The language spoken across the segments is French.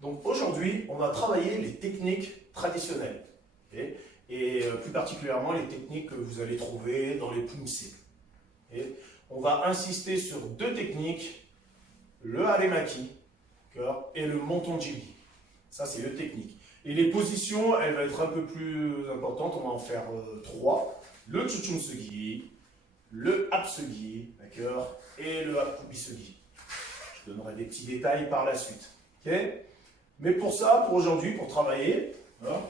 Donc aujourd'hui, on va travailler les techniques traditionnelles. Okay, et plus particulièrement les techniques que vous allez trouver dans les Pumse. Okay, on va insister sur deux techniques, le Haremaki et le Montonjiri. Ça, c'est les techniques. Et les positions, elles vont être un peu plus importantes. On va en faire trois. Le Chuchunsugi, le Hapsugi, d'accord, et le Hapkubisugi. Je donnerai des petits détails par la suite. Okay, mais pour ça, pour aujourd'hui, pour travailler, hein,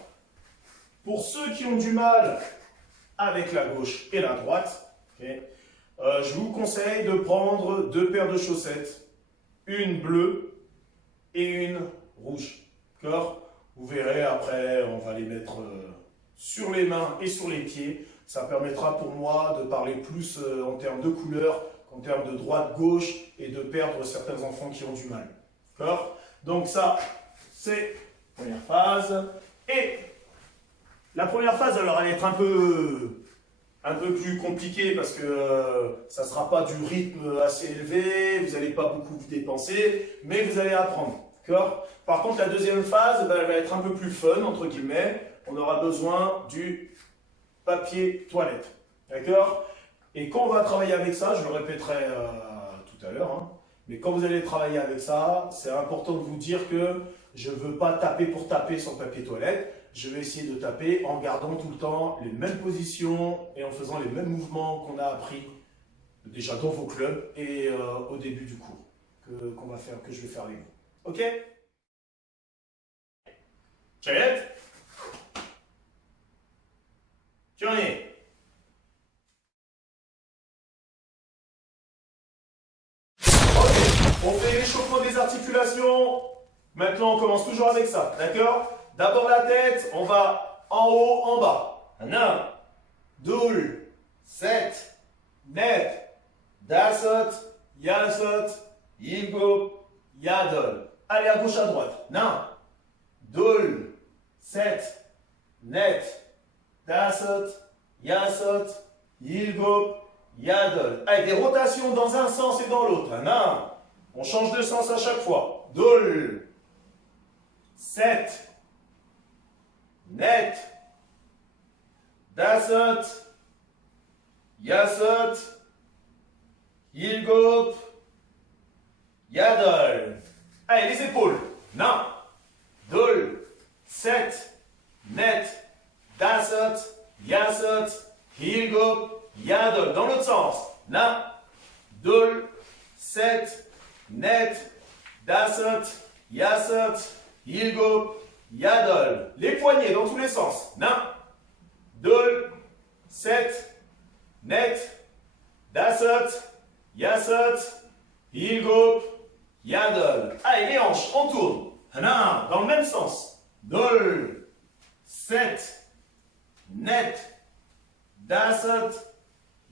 pour ceux qui ont du mal avec la gauche et la droite, okay, je vous conseille de prendre deux paires de chaussettes, une bleue et une rouge. D'accord ? Vous verrez, après, on va les mettre sur les mains et sur les pieds. Ça permettra pour moi de parler plus en termes de couleur qu'en termes de droite-gauche et de perdre certains enfants qui ont du mal. D'accord ? Donc ça, c'est la première phase. Et la première phase, alors, elle va être un peu plus compliquée parce que ça ne sera pas du rythme assez élevé, vous n'allez pas beaucoup vous dépenser, mais vous allez apprendre. D'accord ? Par contre, la deuxième phase, ben, elle va être un peu plus fun, entre guillemets. On aura besoin du papier toilette. D'accord ? Et quand on va travailler avec ça, je le répéterai tout à l'heure, hein, mais quand vous allez travailler avec ça, c'est important de vous dire que je ne veux pas taper pour taper sur le papier toilette. Je vais essayer de taper en gardant tout le temps les mêmes positions et en faisant les mêmes mouvements qu'on a appris déjà dans vos clubs et au début du cours que je vais faire avec vous. Ok? Chayette? Johnny? On fait l'échauffement des articulations. Maintenant, on commence toujours avec ça. D'accord? D'abord la tête, on va en haut, en bas. 1, 2, 7, net, dasot, yasot, ilgo, yadol. Allez, à gauche, à droite. 1, 2, 7, net, dasot, yasot, ilgo, yadol. Allez, des rotations dans un sens et dans l'autre. 1, on change de sens à chaque fois. 2, 7, net, dasot, yasot, ilgop, yadol. Allez, les épaules. 1, 2, 7, net, dasot, yasot, ilgop, yadol. Dans l'autre sens. 1, 2, 7, net, dasot, yasot, ilgop, yadol. Les poignets dans tous les sens. 1, 2, 7, net, dasot, yasot, ilgop, yadol. Allez, les hanches, on tourne. 1, dans le même sens. 2, 7, net, dasot,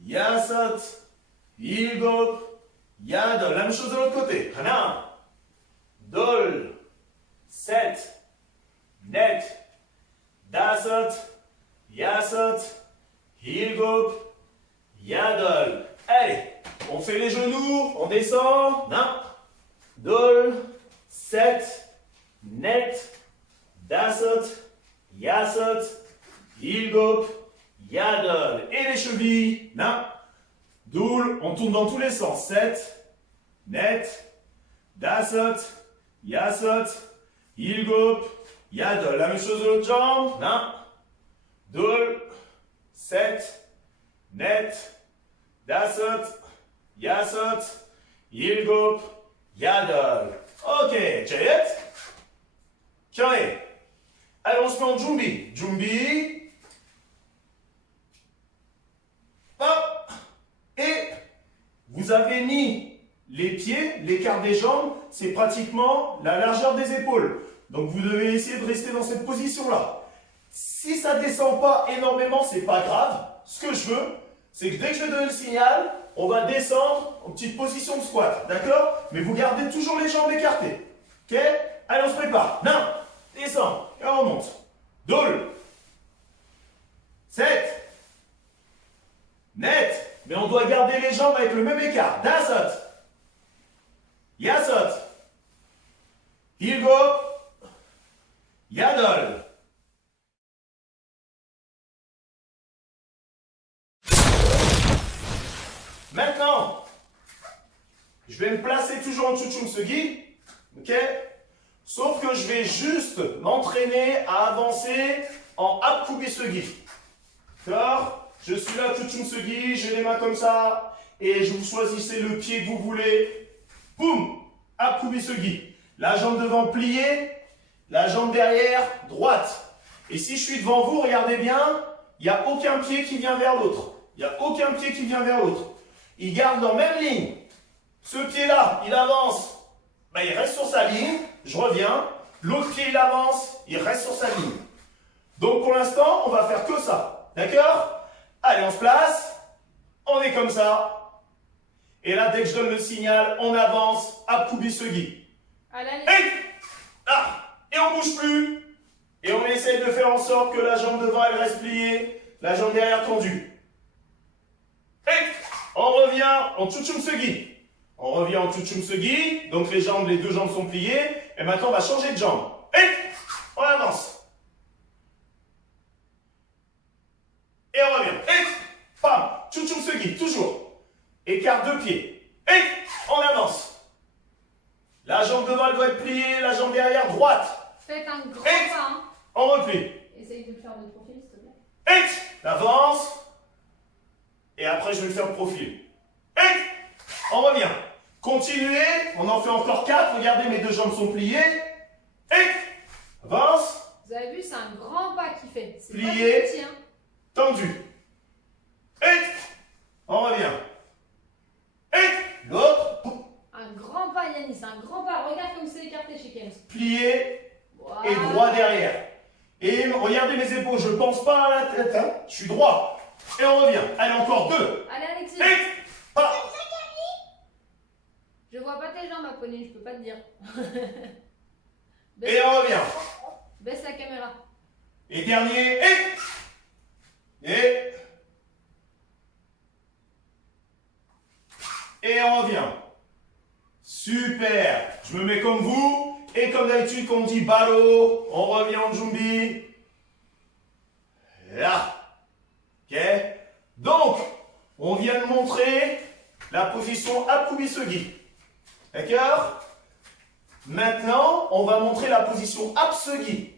yasot, ilgop, yadol. La même chose de l'autre côté. 1, 2, 7, net, dasot, yasot, ilgop, yadol. Allez, on fait les genoux, on descend. 1, 2, 7, net, dasot, yasot, ilgop, yadol. Et les chevilles. 1, 2, on tourne dans tous les sens. 7, net, dasot, yasot, ilgop, yadol. La même chose de l'autre jambe. 1, 2, 7, net, dasot, yasot, ilgop, yadol. Ok, Jayet. Carré. Allez, on se met en Jumbi. Jumbi. Hop. Et vous avez mis les pieds, l'écart des jambes, c'est pratiquement la largeur des épaules. Donc vous devez essayer de rester dans cette position-là. Si ça ne descend pas énormément, c'est pas grave. Ce que je veux, c'est que dès que je vais donner le signal, on va descendre en petite position de squat. D'accord? Mais vous gardez toujours les jambes écartées. Ok? Allez, on se prépare. 1, descend, et on remonte. 2, 7, net. Mais on doit garder les jambes avec le même écart. Dasot, yasot, Hilgo, Yadol. Maintenant, je vais me placer toujours en Tchouchoum-Segui, ok? Sauf que je vais juste m'entraîner à avancer en Apkoubi-Segui. D'accord? Je suis là, Tchouchoum-Segui, j'ai les mains comme ça, et je vous choisissez le pied que vous voulez. Boum! Apkoubi-Segui. La jambe devant pliée, la jambe derrière droite. Et si je suis devant vous, regardez bien, il n'y a aucun pied qui vient vers l'autre. Il n'y a aucun pied qui vient vers l'autre. Il garde dans la même ligne. Ce pied-là, il avance, ben, il reste sur sa ligne, je reviens. L'autre pied, il avance, il reste sur sa ligne. Donc pour l'instant, on va faire que ça. D'accord? Allez, on se place. On est comme ça. Et là, dès que je donne le signal, on avance. Apkoubi-Segui. Et on ne bouge plus. Et on essaye de faire en sorte que la jambe devant, elle reste pliée. La jambe derrière tendue. On revient en Tchouchoum-Segui. On revient en Tchouchoum-Segui. Donc les deux jambes sont pliées. Et maintenant, on va changer de jambe. On avance. Et on revient. Pam. Tchouchoum-Segui, toujours. Écart de pied. On avance. La jambe devant, elle doit être pliée. La jambe derrière, droite. Faites un grand pas. Hein. On replie. Essaye de le faire de profil, s'il te plaît. Avance. Et après, je vais le faire de profil. On revient. Continuez. On en fait encore 4. Regardez, mes deux jambes sont pliées. Avance. Vous avez vu, c'est un grand pas qu'il fait. Plié. Petit, hein. Tendu. On revient. L'autre. Un grand pas, Yanis. Un grand pas. Regarde comme c'est écarté chez Kems. Plié. Voilà. Et droit derrière. Et regardez mes épaules. Je ne pense pas à la tête. Hein. Je suis droit. Et on revient. Allez, encore 2. Allez, Alexis. Pas. Je vois pas tes jambes, ma poney, je peux pas te dire. Et on revient. Baisse la caméra. Et dernier. Et on revient. Super. Je me mets comme vous. Et comme d'habitude, quand on dit ballot, on revient en jumbi. Là. Ok. Donc, on vient de montrer la position Apkoubi-Segui. D'accord? Maintenant, on va montrer la position Apsegui.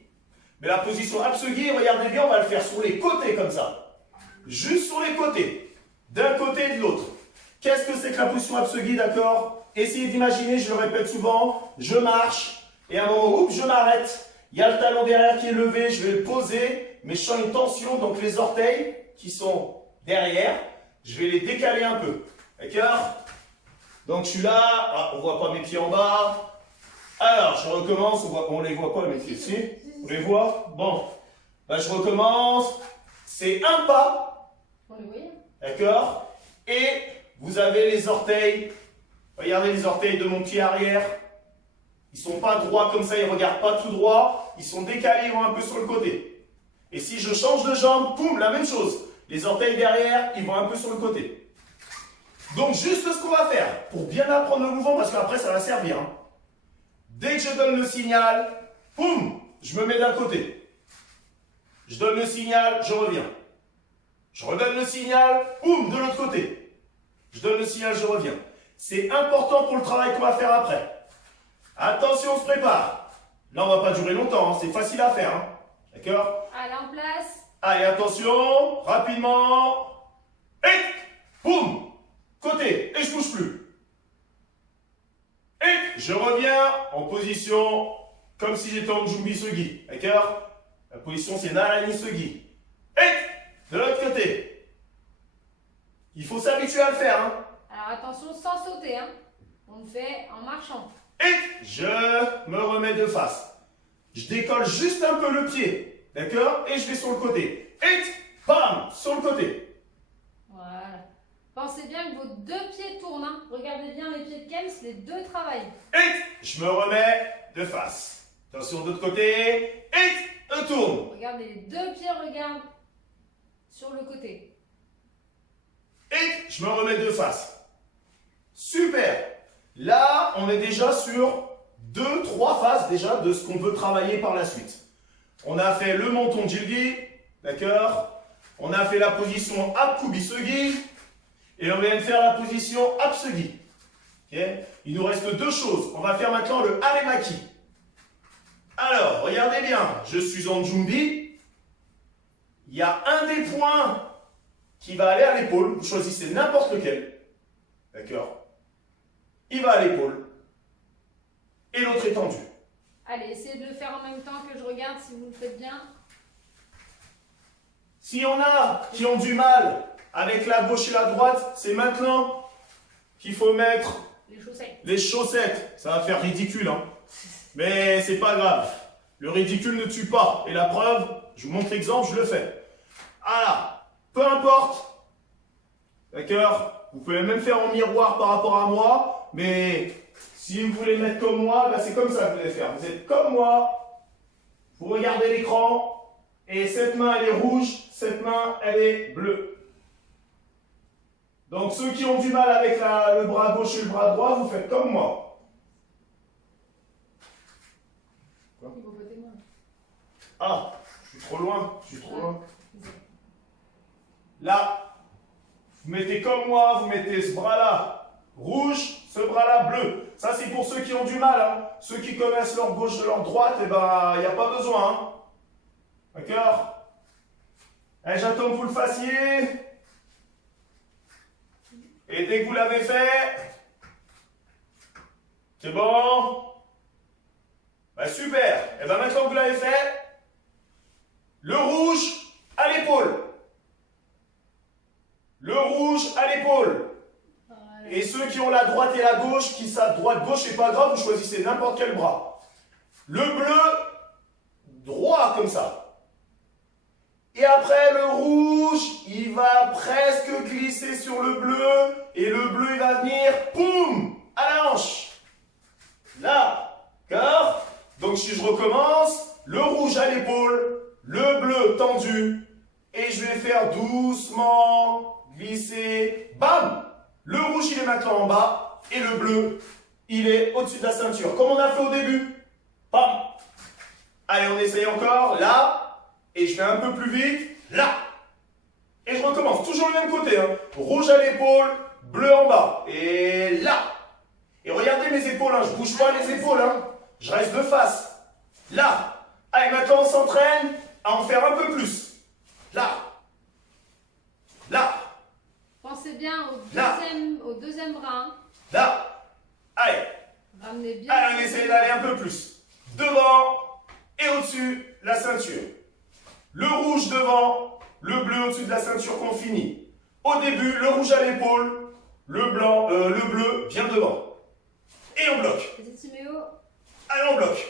Mais la position Apsegui, regardez bien, on va le faire sur les côtés comme ça. Juste sur les côtés. D'un côté et de l'autre. Qu'est-ce que c'est que la position Apsegui, d'accord? Essayez d'imaginer, je le répète souvent, je marche, et à un moment, oups, je m'arrête. Il y a le talon derrière qui est levé, je vais le poser, mais je sens une tension, donc les orteils qui sont derrière, je vais les décaler un peu. D'accord? Donc je suis là, on ne voit pas mes pieds en bas. Alors, je recommence, on les voit pas mes pieds ici. On les voit? Bon. Ben, je recommence. C'est un pas. On le voit. D'accord? Et vous avez les orteils. Regardez les orteils de mon pied arrière. Ils ne sont pas droits comme ça, ils ne regardent pas tout droit. Ils sont décalés, ils vont un peu sur le côté. Et si je change de jambe, boum, la même chose. Les orteils derrière, ils vont un peu sur le côté. Donc, juste ce qu'on va faire, pour bien apprendre le mouvement, parce qu'après, ça va servir. Hein. Dès que je donne le signal, boum, je me mets d'un côté. Je donne le signal, je reviens. Je redonne le signal, boum, de l'autre côté. Je donne le signal, je reviens. C'est important pour le travail qu'on va faire après. Attention, on se prépare. Là, on ne va pas durer longtemps, hein. C'est facile à faire. Hein. D'accord? Allez, en place. Allez, attention, rapidement. Et boum, côté, et je ne bouge plus. Et je reviens en position comme si j'étais en Jumbi-Segui. D'accord? La position, c'est Narani-Segui. Et de l'autre côté. Il faut s'habituer à le faire. Hein. Alors attention, sans sauter. Hein. On le fait en marchant. Et je me remets de face. Je décolle juste un peu le pied. D'accord? Et je vais sur le côté. Et bam, sur le côté. Voilà. Pensez bien que vos deux pieds tournent. Hein. Regardez bien les pieds de Kems, les deux travaillent. Et je me remets de face. Attention de l'autre côté. Et on tourne. Regardez, les deux pieds regardent sur le côté. Et je me remets de face. Super. Là, on est déjà sur 2, 3 phases déjà de ce qu'on veut travailler par la suite. On a fait le menton Jilgi, d'accord? On a fait la position Apkubisugi et on vient de faire la position Apsugi. Okay? Il nous reste 2 choses. On va faire maintenant le Haremaki. Alors, regardez bien, je suis en Jumbi. Il y a un des points qui va aller à l'épaule. Vous choisissez n'importe lequel. D'accord? Il va à l'épaule. Et l'autre est tendu. Allez, essayez de le faire en même temps que je regarde si vous le faites bien. S'il y en a qui ont du mal avec la gauche et la droite, c'est maintenant qu'il faut mettre Les chaussettes. les chaussettes. Ça va faire ridicule, hein. Mais c'est pas grave. Le ridicule ne tue pas. Et la preuve, je vous montre l'exemple, je le fais. Voilà. Peu importe. D'accord? Vous pouvez même faire en miroir par rapport à moi. Mais si vous voulez mettre comme moi, bah c'est comme ça que vous allez faire. Vous êtes comme moi. Vous regardez l'écran. Et cette main, elle est rouge. Cette main, elle est bleue. Donc ceux qui ont du mal avec le bras gauche et le bras droit, vous faites comme moi. Il faut voter moi. Ah, je suis trop loin, Là, vous mettez comme moi, vous mettez ce bras-là rouge, ce bras-là bleu. Ça, c'est pour ceux qui ont du mal. Hein. Ceux qui connaissent leur gauche de leur droite, eh ben, il n'y a pas besoin. Hein. D'accord? Et j'attends que vous le fassiez. Et dès que vous l'avez fait, c'est bon? Bah, super. Et bien maintenant que vous l'avez fait, le rouge à l'épaule. Le rouge à l'épaule. Voilà. Et ceux qui ont la droite et la gauche, qui savent droite-gauche, c'est pas grave, vous choisissez n'importe quel bras. Le bleu, droit comme ça. Et après, le rouge, il va presque glisser sur le bleu. Et le bleu, il va venir, poum, à la hanche. Là, d'accord? Donc si je recommence, le rouge à l'épaule, le bleu tendu. Et je vais faire doucement glisser. Bam! Le rouge, il est maintenant en bas. Et le bleu, il est au-dessus de la ceinture. Comme on a fait au début. Bam! Allez, on essaye encore. Là. Et je fais un peu plus vite. Là. Et je recommence. Toujours le même côté. Hein. Rouge à l'épaule, bleu en bas. Et là. Et regardez mes épaules. Hein. Je ne bouge pas les épaules. Hein. Je reste de face. Là. Allez, maintenant on s'entraîne à en faire un peu plus. Là. Là. Pensez bien Là. au deuxième bras. Hein. Là. Allez. Ramenez bien. Allez, on essaie d'aller un peu plus. Devant et au-dessus la ceinture. Le rouge devant, le bleu au-dessus de la ceinture qu'on finit. Au début, le rouge à l'épaule, le bleu bien devant. Et on bloque. Petit Timéo. Allez, on bloque.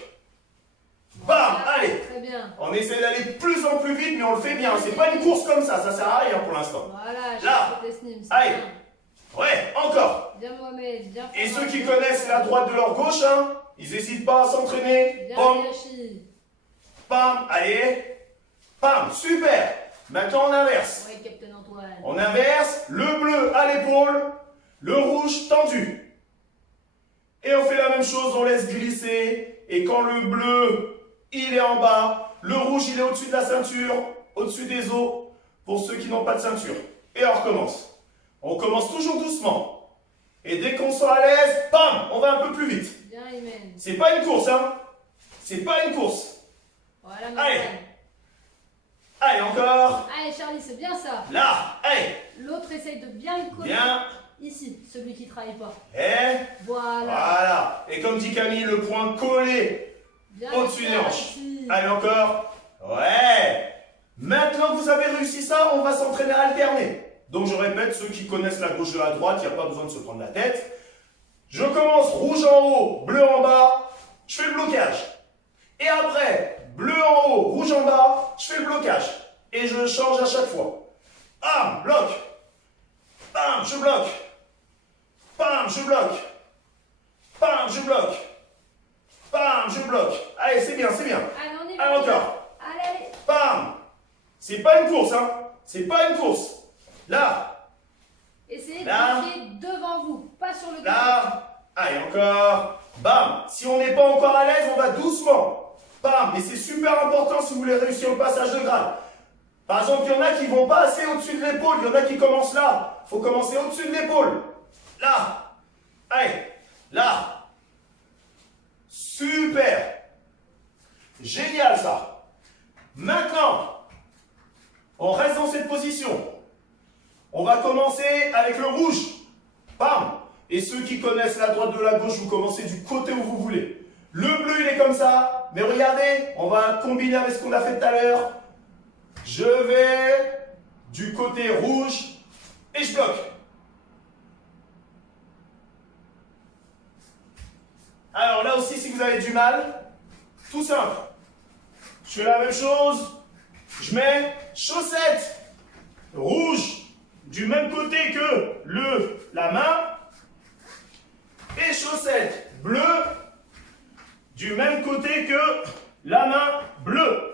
Bam, Voilà. allez. Très bien. On essaie d'aller de plus en plus vite, mais on le fait bien. C'est pas une course comme ça sert à rien pour l'instant. Voilà, j'ai Là. fait Tesnim, c'est Allez. bien. Ouais, encore. Bien Mohamed, bien Et Farah, ceux qui bien connaissent la droite de leur gauche, hein, ils n'hésitent pas à s'entraîner. Bien Bam, Yashi. bam, allez. Bam, super. Maintenant on inverse. Ouais, Captain Antoine. On inverse, le bleu à l'épaule, le rouge tendu. Et on fait la même chose, on laisse glisser. Et quand le bleu, il est en bas, le rouge, il est au-dessus de la ceinture, au-dessus des os, pour ceux qui n'ont pas de ceinture. Et on recommence. On commence toujours doucement. Et dès qu'on sent à l'aise, bam, on va un peu plus vite. Bien Imen. C'est pas une course, hein. C'est pas une course. Voilà, Allez. Martin. Allez, encore. Allez Charlie, c'est bien ça. Là, allez. L'autre essaye de bien le coller. Bien. Ici, celui qui travaille pas. Et Voilà. voilà. Et comme dit Camille, le point collé Bien au-dessus des ça, hanches. ici. Allez, encore. Ouais. Maintenant que vous avez réussi ça, on va s'entraîner à alterner. Donc je répète, ceux qui connaissent la gauche de la droite, il n'y a pas besoin de se prendre la tête. Je commence rouge en haut, bleu en bas, je fais le blocage. Et après, bleu en haut, rouge en bas, je fais le blocage. Et je change à chaque fois. Bam, bloc. Bam, je bloque. Bam, je bloque. Bam, je bloque. Bam, je bloque. Allez, c'est bien, c'est bien. Allez, on y va. Allez, encore. Allez, allez. Bam. C'est pas une course, hein. C'est pas une course. Là, Essayez de Là. bloquer devant vous, pas sur le côté. là. Allez, encore. Bam. Si on n'est pas encore à l'aise, on va doucement. Bam. Et c'est super important si vous voulez réussir le passage de grade. Par exemple, il y en a qui ne vont pas assez au-dessus de l'épaule. Il y en a qui commencent là. Il faut commencer au-dessus de l'épaule. Là. Allez. Là. Super. Génial ça. Maintenant, on reste dans cette position. On va commencer avec le rouge. Bam. Et ceux qui connaissent la droite de la gauche, vous commencez du côté où vous voulez. Le bleu, il est comme ça. Mais regardez, on va combiner avec ce qu'on a fait tout à l'heure. Je vais du côté rouge et je bloque. Alors là aussi, si vous avez du mal, tout simple. Je fais la même chose. Je mets chaussettes rouge du même côté que la main. Et chaussettes bleues du même côté que la main bleue.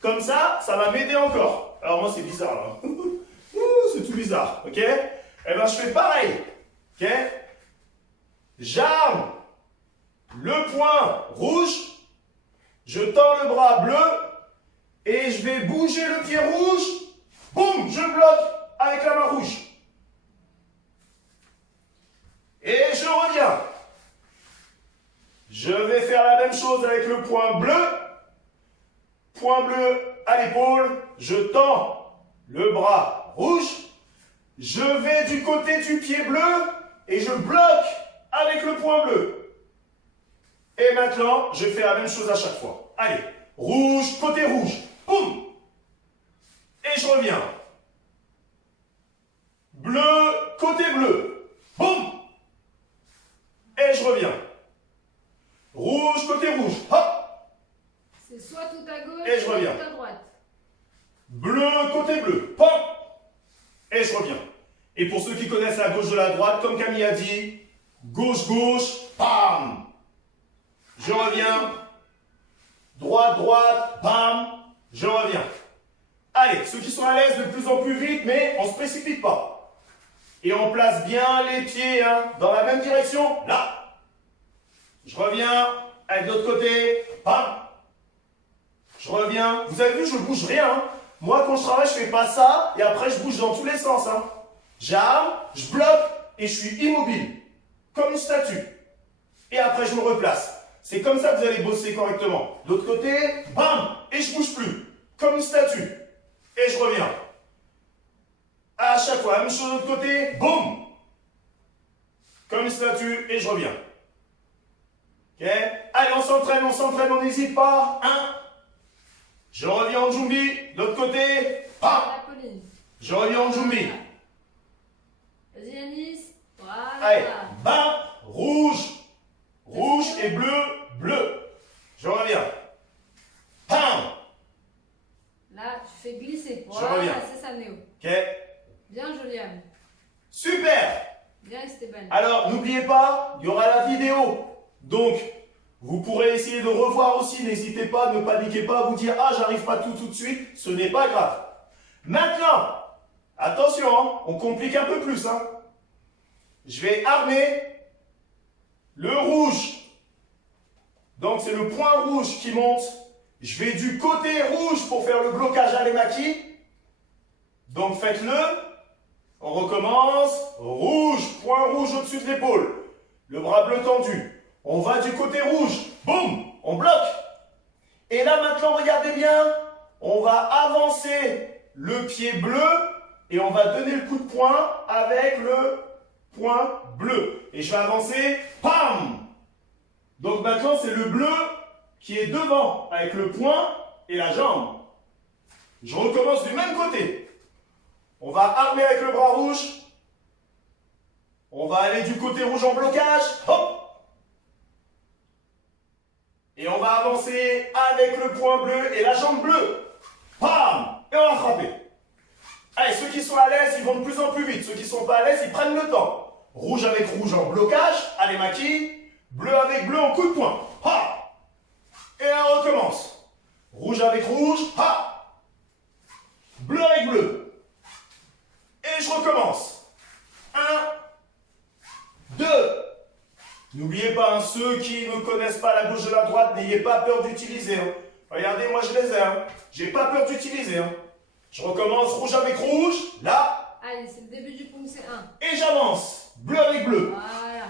Comme ça, ça va m'aider encore. Alors moi, c'est bizarre là. C'est tout bizarre, ok? Eh bien, je fais pareil, ok? J'arme le poing rouge, je tends le bras bleu et je vais bouger le pied rouge. Boum, je bloque avec la main rouge. Et je reviens. Je vais faire la même chose avec le poing bleu. Point bleu à l'épaule, je tends le bras rouge, je vais du côté du pied bleu et je bloque avec le point bleu. Et maintenant, je fais la même chose à chaque fois. Allez, rouge, côté rouge, boum. Et je reviens. Bleu, côté bleu, boum. Et je reviens. Rouge, côté rouge, hop. C'est soit tout à gauche, et je soit reviens. tout à droite. Bleu, côté bleu. Pom. Et je reviens. Et pour ceux qui connaissent la gauche de la droite, comme Camille a dit, gauche, gauche, pam. Je reviens. Droite, droite, bam. Je reviens. Allez, ceux qui sont à l'aise de plus en plus vite, mais on ne se précipite pas. Et on place bien les pieds dans la même direction. Là. Je reviens. Avec l'autre côté. Bam. Je reviens. Vous avez vu, je ne bouge rien. Moi, quand je travaille, je ne fais pas ça. Et après, je bouge dans tous les sens. J'arme, je bloque et je suis immobile. Comme une statue. Et après, je me replace. C'est comme ça que vous allez bosser correctement. L'autre côté, bam. Et je ne bouge plus. Comme une statue. Et je reviens. À chaque fois, la même chose de l'autre côté, boum. Comme une statue et je reviens. Ok. Allez, on s'entraîne, on n'hésite pas. 1. Je reviens en jumbi, l'autre côté, bam. Je reviens en jumbi. Vas-y Yanis, voilà. Allez, bam, rouge, rouge et bleu, bleu. Je reviens. Bam. Là, tu fais glisser. Je Voilà, reviens. c'est ça Néo. Ok. Bien Juliane. Super. Bien Esteban. Alors, n'oubliez pas, il y aura la vidéo. Donc, vous pourrez essayer de revoir aussi. N'hésitez pas, ne paniquez pas à vous dire « Ah, j'arrive pas tout de suite ». Ce n'est pas grave. Maintenant, attention, on complique un peu plus. Je vais armer le rouge. Donc, c'est le point rouge qui monte. Je vais du côté rouge pour faire le blocage à l'emaki. Donc, faites-le. On recommence. Rouge, point rouge au-dessus de l'épaule. Le bras bleu tendu. On va du côté rouge. Boum, on bloque. Et là, maintenant, regardez bien. On va avancer le pied bleu et on va donner le coup de poing avec le point bleu. Et je vais avancer. Pam. Donc maintenant, c'est le bleu qui est devant avec le poing et la jambe. Je recommence du même côté. On va armer avec le bras rouge. On va aller du côté rouge en blocage. Hop. Et on va avancer avec le poing bleu et la jambe bleue. Bam. Et on va frapper. Allez, ceux qui sont à l'aise, ils vont de plus en plus vite. Ceux qui ne sont pas à l'aise, ils prennent le temps. Rouge avec rouge en blocage. Allez, Maki. Bleu avec bleu en coup de poing. Ha. Et on recommence. Rouge avec rouge. Ha. Bleu avec bleu. Et je recommence. 1, 2, N'oubliez pas, hein, ceux qui ne connaissent pas la gauche de la droite, n'ayez pas peur d'utiliser. Hein. Regardez, moi je les ai. Hein. J'ai pas peur d'utiliser. Hein. Je recommence rouge avec rouge, là. Allez, c'est le début du poum, c'est 1. Et j'avance. Bleu avec bleu. Voilà.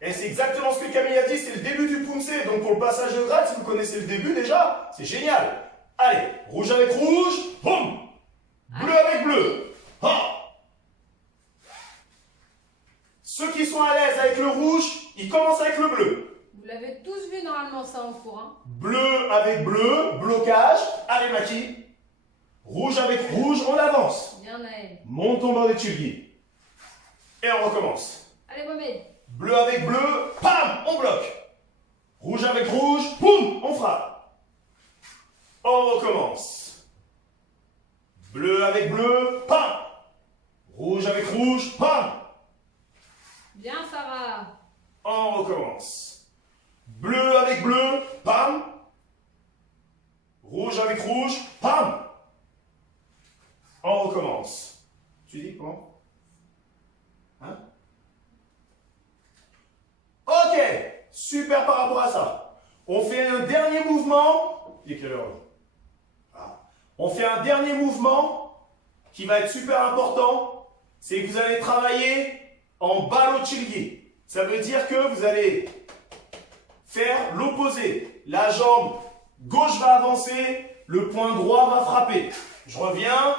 Et c'est exactement ce que Camille a dit, c'est le début du pouncé. Donc pour le passage de grade, si vous connaissez le début déjà, c'est génial. Allez, rouge avec rouge, boum. Bleu avec bleu. Ha. Ceux qui sont à l'aise avec le rouge, ils commencent avec le bleu. Vous l'avez tous vu normalement ça en cours. Hein. Bleu avec bleu, blocage. Allez Maki. Rouge avec rouge, on avance. Bien Naël. Monte ton banc de Chilgi. Et on recommence. Allez Mohamed. Bleu avec bleu, pam, on bloque. Rouge avec rouge, boum, on frappe. On recommence. Bleu avec bleu, pam. Rouge avec rouge, pam. Bien Sarah. On recommence. Bleu avec bleu, pam. Rouge avec rouge, pam. On recommence. Tu dis comment? Hein? Ok, super par rapport à ça. On fait un dernier mouvement. Il est quelle heure? Ah. On fait un dernier mouvement qui va être super important. C'est que vous allez travailler en balochilgi. Ça veut dire que vous allez faire l'opposé. La jambe gauche va avancer, le point droit va frapper. Je reviens.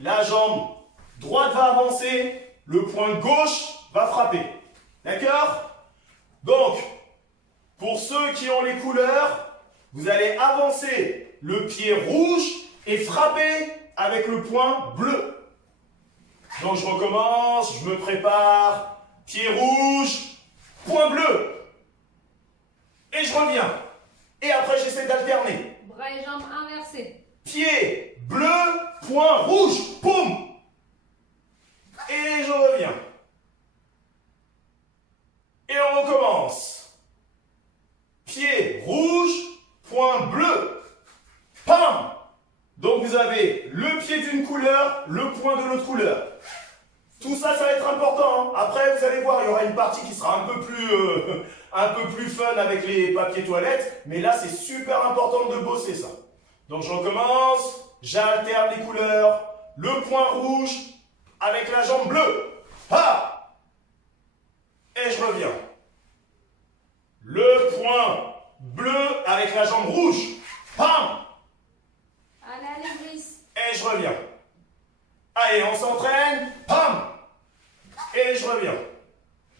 La jambe droite va avancer, le point gauche va frapper. D'accord? Donc, pour ceux qui ont les couleurs, vous allez avancer le pied rouge et frapper avec le point bleu. Donc je recommence, je me prépare, pied rouge, point bleu. Et je reviens. Et après j'essaie d'alterner. Bras et jambes inversés. Pied bleu, point rouge, poum. Et je reviens. Et on recommence. Pied rouge, point bleu. Pam. Donc vous avez le pied d'une couleur, le point de l'autre couleur. Tout ça, ça va être important. Hein. Après, vous allez voir, il y aura une partie qui sera un peu plus fun avec les papiers toilettes. Mais là, c'est super important de bosser ça. Donc je recommence. J'alterne les couleurs. Le point rouge avec la jambe bleue. Ah. Et je reviens. Le point bleu avec la jambe rouge. Pam. Allez, allez, Brice. Et je reviens. Allez, on s'entraîne. Pam. Et je reviens.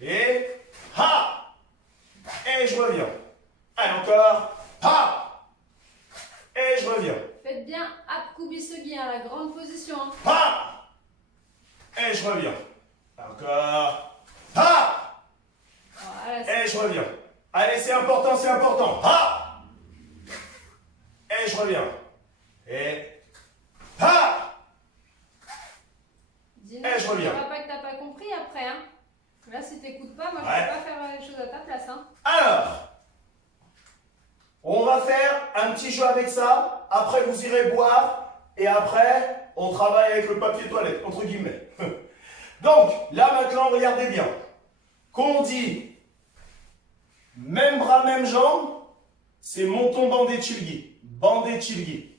Et ha. Et je reviens. Allez, encore. Ha. Et je reviens. Faites bien Apkoubisebi, hein, la grande position. Hein. Ha. Et je reviens. Encore. Ha. Voilà, Et je reviens. Allez, c'est important, c'est important. Ha. Et je reviens. Et ha. Dis-nous, Et je reviens. ne pas que t'as pas compris après. Hein. Là, si t'écoutes pas, moi je Ouais. peux pas faire les choses à ta place. Hein. Alors, on va faire un petit jeu avec ça. Après, vous irez boire. Et après, on travaille avec le papier toilette, entre guillemets. Donc, là maintenant, regardez bien. Quand on dit même bras, même jambe, c'est monton bandé chilgi. Bandé chilgi.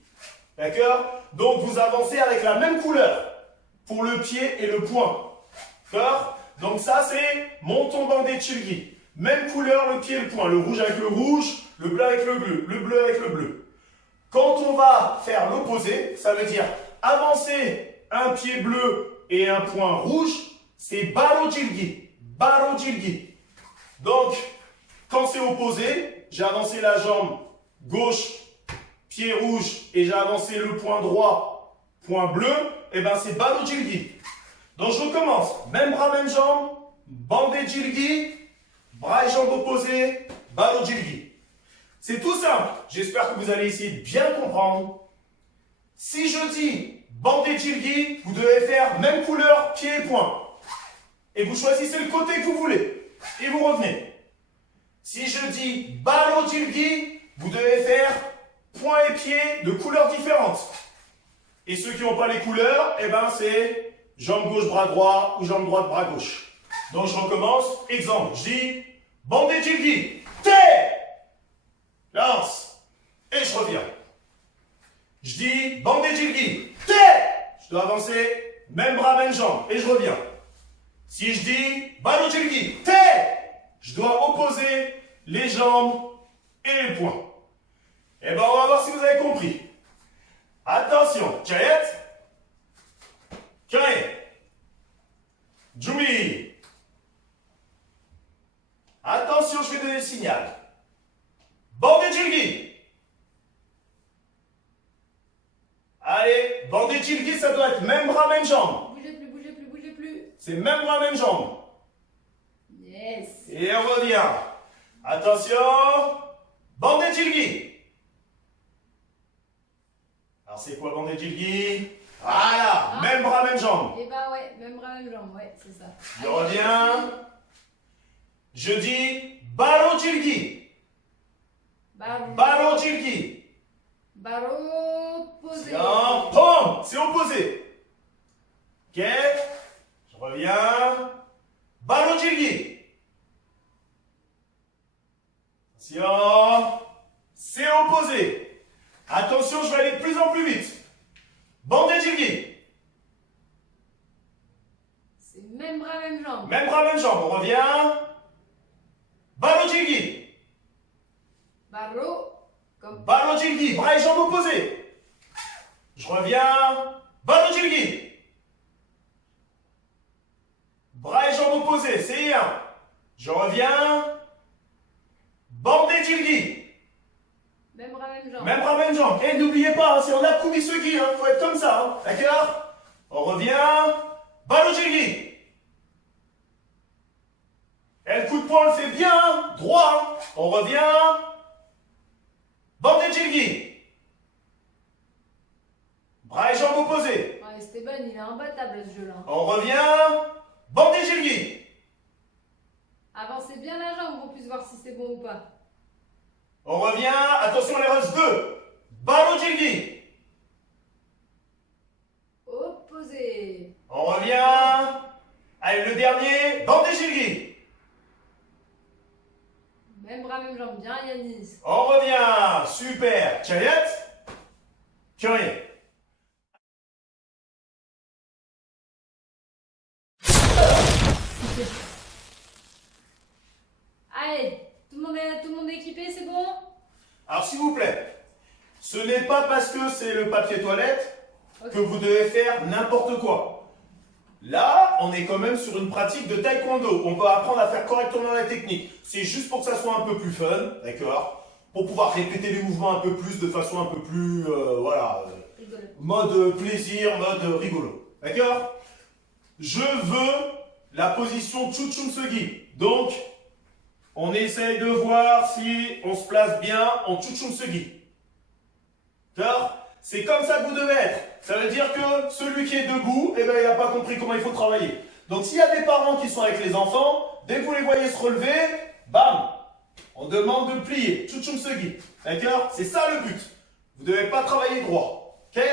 D'accord? Donc, vous avancez avec la même couleur pour le pied et le poing. D'accord? Donc, ça, c'est monton bandé chilgi. Même couleur, le pied et le poing. Le rouge avec le rouge, le bleu avec le bleu avec le bleu. Quand on va faire l'opposé, ça veut dire avancer un pied bleu et un point rouge, c'est barojilgi. Barojilgi. Donc, quand c'est opposé, j'ai avancé la jambe gauche, pied rouge, et j'ai avancé le point droit, point bleu, et bien c'est barojilgi. Donc je recommence. Même bras, même jambe, bandé jilgi, bras et jambes opposés, barojilgi. C'est tout simple. J'espère que vous allez essayer de bien comprendre. Si je dis bandé jilgi, vous devez faire même couleur, pied et poing. Et vous choisissez le côté que vous voulez. Et vous revenez. Si je dis barojilgi, vous devez faire poing et pied de couleurs différentes. Et ceux qui n'ont pas les couleurs, eh ben c'est jambe gauche, bras droit ou jambe droite, bras gauche. Donc je recommence. Exemple, je dis Bandé Jilgi. T. Lance. Et je reviens. Je dis bandé Jilgi. T. Je dois avancer. Même bras, même jambe. Et je reviens. Si je dis ballot Jilgi. T. Je dois opposer les jambes et les poings. Et ben on va voir si vous avez compris. Attention. Chayet. Kare. Jumi. Attention, je vais donner le signal. Bandé Jilgi. Allez, bandé Jilgi, ça doit être même bras, même jambe. Bougez plus, bougez plus, bougez plus. C'est même bras, même jambe. Yes. Et on revient. Attention. Bandé Jilgi. Alors c'est quoi bandé Jilgi? Voilà, Ah. même bras, même jambe. Et bah ouais, même bras, même jambe, ouais, c'est ça. Je reviens. Je dis ballot Jilgi. Ballot Jilgi. Barreau posé. Bien. Pom, c'est opposé. Ok. Je reviens. Ballot Jilgi. Attention. C'est opposé. Attention, je vais aller de plus en plus vite. Bandé Jilgi. C'est même bras, même jambe. Même bras, même jambe. On revient. Ballot Jilgi. Barreau comme Ballot Jilgi. Bras et jambes opposés. Je reviens. Ballot Jilgi. Bras et jambes opposés. C'est un. Je reviens. Bandé Jilgi. même bras, même jambe. Même bras, même jambe. Et n'oubliez pas, c'est on a coubi ce qui, hein. Faut être comme ça, hein. D'accord? On revient. Ballot Jilgi. Et le coup de poing, on le fait bien, hein. Droit, hein. On revient. Bandé Jilgi. Bras et jambes opposés. Ouais, Esteban, il est imbattable ce jeu-là. On revient. Bandé Jilgi. Avancez bien la jambe pour qu'on puisse voir si c'est bon ou pas. On revient. Attention, les restes 2. Ballot Jilgi. Opposé. On revient. Allez, le dernier. Bandé Jilgi. Même bras, même jambe. Bien, Yanis. On revient. Super. Chayet. Curry. Allez, tout le monde est équipé, c'est bon? Alors, s'il vous plaît, ce n'est pas parce que c'est le papier toilette Ok. que vous devez faire n'importe quoi. Là, on est quand même sur une pratique de taekwondo. On peut apprendre à faire correctement la technique. C'est juste pour que ça soit un peu plus fun, d'accord? Pour pouvoir répéter les mouvements un peu plus, de façon un peu plus, Rigolo. mode plaisir, mode rigolo. D'accord? Je veux la position Chuchumsugi. Donc, on essaye de voir si on se place bien en Chuchumsugi. D'accord? C'est comme ça que vous devez être. Ça veut dire que celui qui est debout, eh ben, il n'a pas compris comment il faut travailler. Donc, s'il y a des parents qui sont avec les enfants, dès que vous les voyez se relever, bam, on demande de plier. Chuchumsugi. D'accord? C'est ça le but. Vous ne devez pas travailler droit. Ok?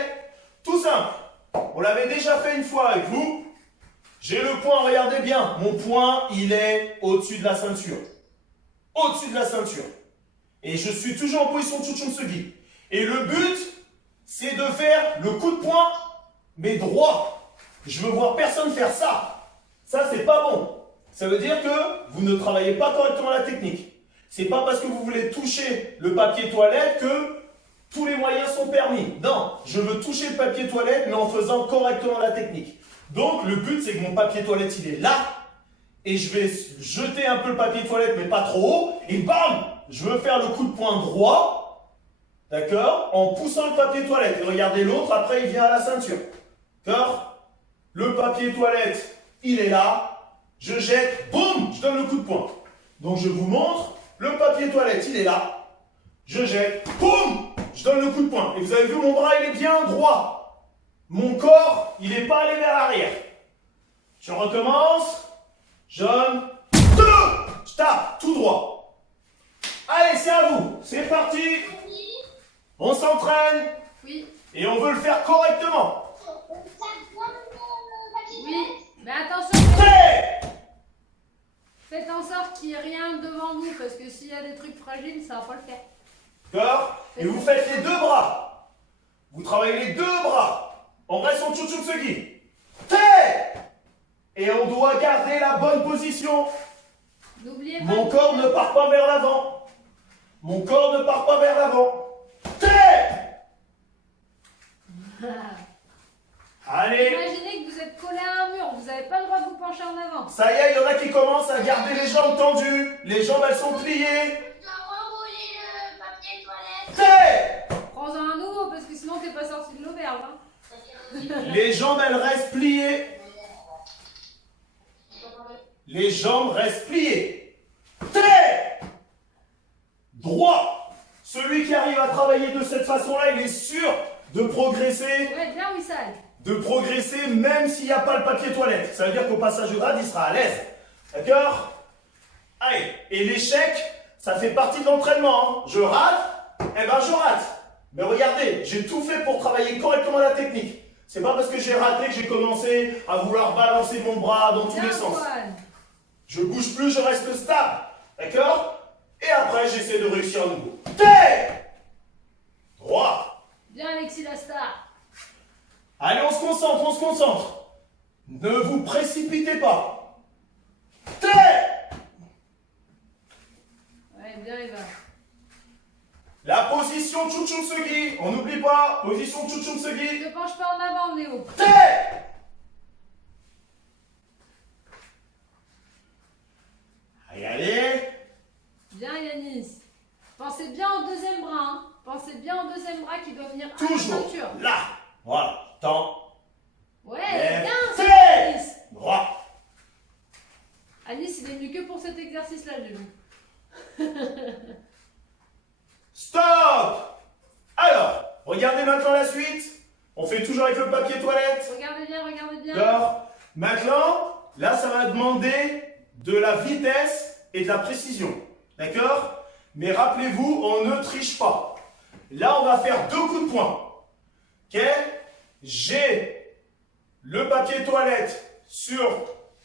Tout simple. On l'avait déjà fait une fois avec vous. J'ai le poing, regardez bien. Mon poing, il est au-dessus de la ceinture. Au-dessus de la ceinture. Et je suis toujours en position Chuchumsugi. Et le but, c'est de faire le coup de poing, mais droit. Je veux voir personne faire ça. Ça, c'est pas bon. Ça veut dire que vous ne travaillez pas correctement la technique. C'est pas parce que vous voulez toucher le papier toilette que tous les moyens sont permis. Non, je veux toucher le papier toilette, mais en faisant correctement la technique. Donc, le but, c'est que mon papier toilette, il est là. Et je vais jeter un peu le papier toilette, mais pas trop haut. Et bam! Je veux faire le coup de poing droit. D'accord? En poussant le papier toilette. Et regardez l'autre, après, il vient à la ceinture. D'accord? Le papier toilette, il est là. Je jette, boum! Je donne le coup de poing. Donc, je vous montre. Le papier toilette, il est là. Je jette, boum! Je donne le coup de poing. Et vous avez vu, mon bras, il est bien droit. Mon corps, il n'est pas allé vers l'arrière. Je recommence. Je donne, je tape, tout droit. Allez, c'est à vous. C'est parti. On s'entraîne. Oui, Et on veut le faire correctement. oui. Mais attention. Prêt. Faites en sorte qu'il n'y ait rien devant vous, parce que s'il y a des trucs fragiles, ça va pas le faire. D'accord? Et vous faites les deux bras. Vous travaillez les deux bras. On reste en Chuchutsugi. Et on doit garder la bonne position. N'oubliez pas. Mon corps ne part pas vers l'avant. Mon corps ne part pas vers l'avant. Allez. Imaginez que vous êtes collé à un mur, vous n'avez pas le droit de vous pencher en avant. Ça y est, il y en a qui commencent à garder les jambes tendues. Les jambes, elles sont pliées. Je dois renrouler le papier toilette. Prends-en un nouveau, parce que sinon t'es pas sorti de l'auberge. Hein. Les jambes, elles restent pliées. Les jambes restent pliées. Droit. Celui qui arrive à travailler de cette façon-là, il est sûr de progresser. Ouais, bien Wissal. De progresser même s'il n'y a pas le papier toilette. Ça veut dire qu'au passage de grade, il sera à l'aise. D'accord? Allez, et l'échec, ça fait partie de l'entraînement. Hein. Je rate, eh ben je rate. Mais regardez, j'ai tout fait pour travailler correctement la technique. C'est pas parce que j'ai raté que j'ai commencé à vouloir balancer mon bras dans tous Bien les sens. Antoine. Je bouge plus, je reste stable. D'accord? Et après, j'essaie de réussir à nouveau. Droit. Bien Alexis Lastar. Allez, on se concentre, on se concentre. Ne vous précipitez pas. Ouais, bien Eva. La position Chuchumsugi. On n'oublie pas. Position Chuchumsugi. Ne penche pas en avant, Néo. Allez, allez. Bien Yanis. Pensez bien au deuxième bras. Hein. Pensez bien au deuxième bras qui doit venir à la Toujours. ceinture. Là. Voilà. Temps. Ouais, Lève. bien, c'est Alice. Droit. Alice, il est venu que pour cet exercice-là, j'ai vu. Stop. Alors, regardez maintenant la suite. On fait toujours avec le papier toilette. Regardez bien, regardez bien. D'accord. Maintenant, là, ça va demander de la vitesse et de la précision. D'accord? Mais rappelez-vous, on ne triche pas. Là, on va faire 2 coups de poing. Ok? J'ai le papier toilette sur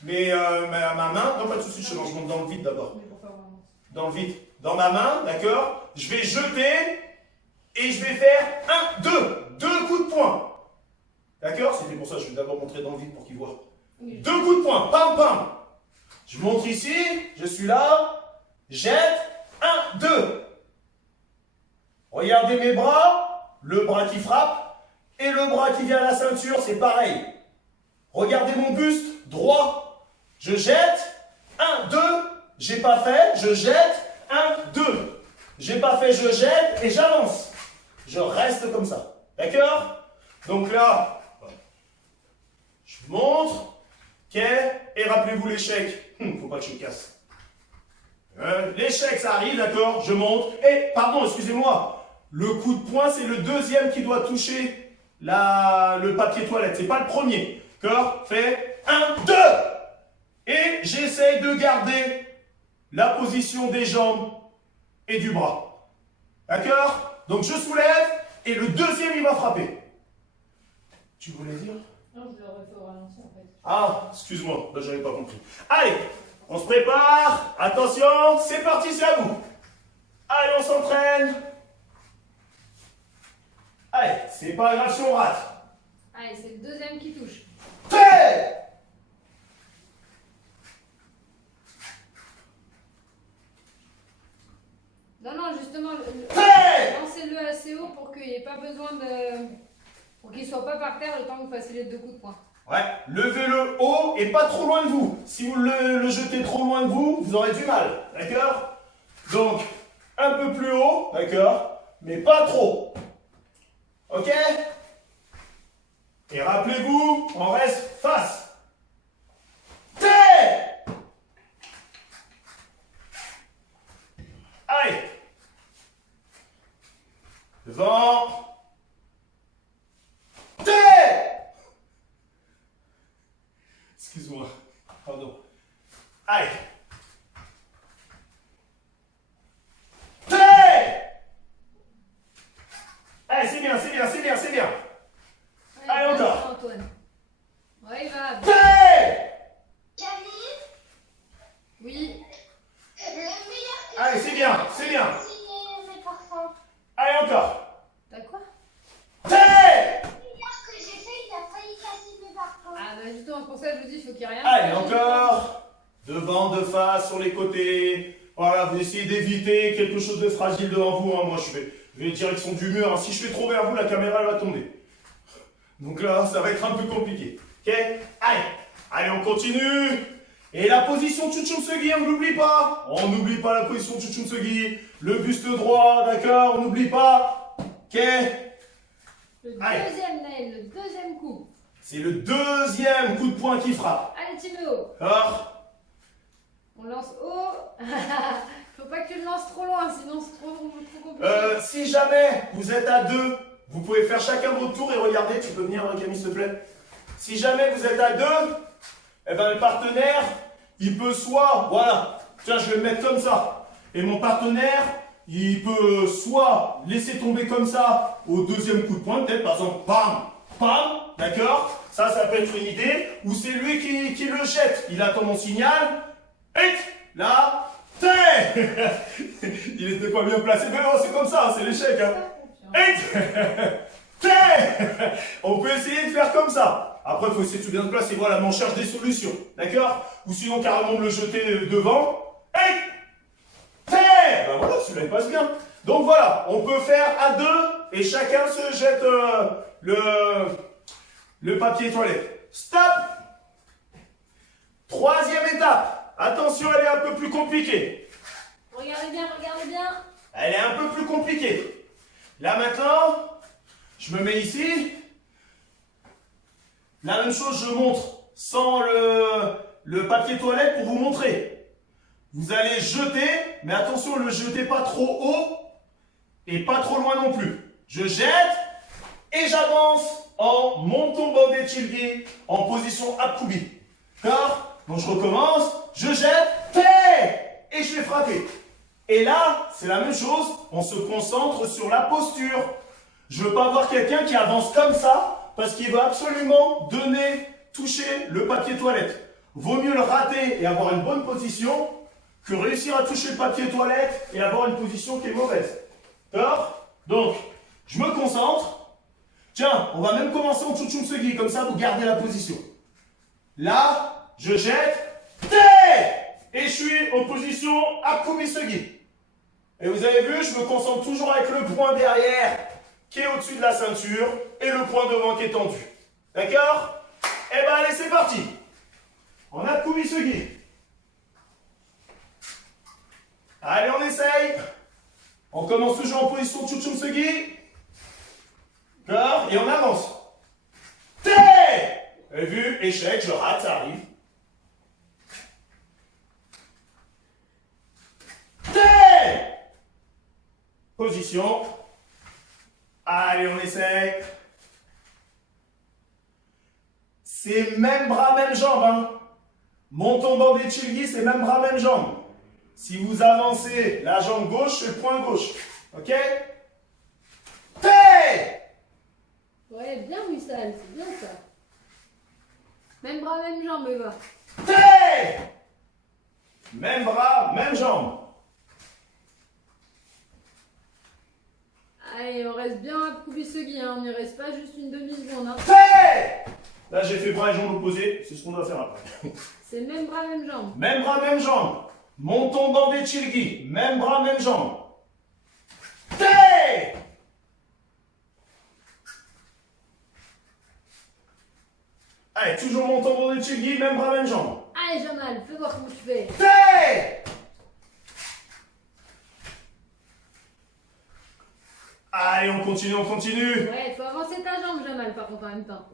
ma main. Non, pas tout de suite, je monte dans le vide d'abord. Mais pour faire vraiment. Dans le vide. Dans ma main, d'accord? Je vais jeter et je vais faire 1, 2. 2 coups de poing. D'accord? C'était pour ça que je vais d'abord montrer dans le vide pour qu'ils voient. Oui. 2 coups de poing. Pam, pam. Je montre ici. Je suis là. Jette. 1, 2. Regardez mes bras. Le bras qui frappe et le bras qui vient à la ceinture, c'est pareil. Regardez mon buste. Droit. Je jette. 1, 2. J'ai pas fait. Je jette. 1, 2. J'ai pas fait. Je jette et j'avance. Je reste comme ça. D'accord? Donc là, je montre. Ok? Et rappelez-vous l'échec. Faut pas que je casse. L'échec, ça arrive, d'accord? Je monte. Et, pardon, excusez-moi. Le coup de poing, c'est le deuxième qui doit toucher le papier toilette. C'est pas le premier. D'accord? Fait 1, 2. Et j'essaye de garder la position des jambes et du bras. D'accord? Donc je soulève et le deuxième, il va frapper. Tu voulais dire? Non, je l'aurais fait au ralenti en fait. Ah, excuse-moi, là j'avais pas compris. Allez, on se prépare. Attention, c'est parti, c'est à vous. Allez, on s'entraîne. Allez, c'est pas grave si on rate. Allez, c'est le deuxième qui touche. Fait. Non, non, justement, Fait. lancez-le assez haut pour qu'il n'y ait pas besoin de... Pour qu'il ne soit pas par terre le temps que vous fassiez les 2 coups de poing. Ouais, levez-le haut et pas trop loin de vous. Si vous le jetez trop loin de vous, vous aurez du mal. D'accord? Donc, un peu plus haut, d'accord? Mais pas trop. Ok? Et rappelez-vous, on reste face. Terre. Allez. Devant. Terre. Excuse-moi. Pardon. Allez. Terre. Allez, c'est bien, c'est bien, c'est bien, c'est bien. Ouais, Allez, bien, encore. Antoine. Ouais, il va. Terre. Camille, Oui. encore. T'as quoi? T'es. Ce que j'ai fait, il a failli casser mes barreaux. Ah bah justement, pour ça je vous dis, il faut qu'il y ait rien. Allez, encore. Devant, de face, sur les côtés. Voilà, vous essayez d'éviter quelque chose de fragile devant vous. Hein. Moi, je vais direction du mur. Hein. Si je fais trop vers vous, la caméra elle va tomber. Donc là, ça va être un peu compliqué. Ok? Allez, on continue. Et la position Tchouchtchoumsegui, on n'oublie pas. On n'oublie pas la position Tchouchtchoumsegui. Le buste droit, d'accord? On n'oublie pas. Ok? Le Allez. deuxième Naël, le deuxième coup. C'est le deuxième coup de poing qui frappe. Allez Timéo, Alors, on lance haut. Faut pas que tu le lances trop loin, sinon c'est trop compliqué. si jamais vous êtes à deux, vous pouvez faire chacun votre tour et regardez, tu peux venir Camille s'il te plaît. Si jamais vous êtes à deux, eh ben le partenaire, il peut soit, voilà, tiens je vais le mettre comme ça, et mon partenaire, il peut soit laisser tomber comme ça au deuxième coup de poing, peut-être par exemple, bam, bam, d'accord, ça peut être une idée, ou c'est lui qui le jette, il attend mon signal, et là, il était pas bien placé, mais bon c'est comme ça, c'est l'échec, hein. On peut essayer de faire comme ça. Après, il faut essayer de bien se placer. Voilà, mais on cherche des solutions. D'accord? Ou sinon, carrément de le jeter devant. Ben voilà, celui-là, il passe bien. Donc voilà, on peut faire à deux et chacun se jette le papier toilette. Stop! Troisième étape. Attention, elle est un peu plus compliquée. Regardez bien, regardez bien. Elle est un peu plus compliquée. Là maintenant, je me mets ici. La même chose, je montre sans le papier toilette pour vous montrer. Vous allez jeter, mais attention, ne le jetez pas trop haut et pas trop loin non plus. Je jette et j'avance en monton bandé chilgi en position apkubi. D'accord? Donc je recommence, je jette, et je vais frapper. Et là, c'est la même chose, on se concentre sur la posture. Je ne veux pas voir quelqu'un qui avance comme ça, parce qu'il veut absolument toucher le papier toilette. Vaut mieux le rater et avoir une bonne position, que réussir à toucher le papier toilette et avoir une position qui est mauvaise. D'accord? Donc, je me concentre. Tiens, on va même commencer en Tchouchtchoumsegui, comme ça vous gardez la position. Là, je jette, et je suis en position Akumisegi. Et vous avez vu, je me concentre toujours avec le point derrière qui est au-dessus de la ceinture et le point devant qui est tendu. D'accord? Eh ben allez, c'est parti. On a Akumisegi. Allez, on essaye. On commence toujours en position Tchouchtchoumsegui. D'accord? Et on avance. Vous avez vu? Échec, je rate, ça arrive. Position. Allez, on essaye. C'est même bras, même jambe. Hein. Monton bandé chilgi, c'est même bras, même jambe. Si vous avancez la jambe gauche, c'est le point gauche. Ok? Ouais, bien Wissal, c'est bien ça. Même bras, même jambe, Eva. Même bras, même jambe. Allez, on reste bien à Kubisegui, hein. On n'y reste pas juste une demi-seconde. Hein. Là, j'ai fait bras et jambes opposés. C'est ce qu'on doit faire après. C'est même bras, même jambe. Même bras, même jambe. Monton bandé chilgi. Même bras, même jambe. Allez, toujours monton bandé chilgi. Même bras, même jambe. Allez, Jamal, fais voir comment tu fais. Allez, on continue, on continue. Ouais, faut avancer ta jambe, Jamal, par contre, en même temps.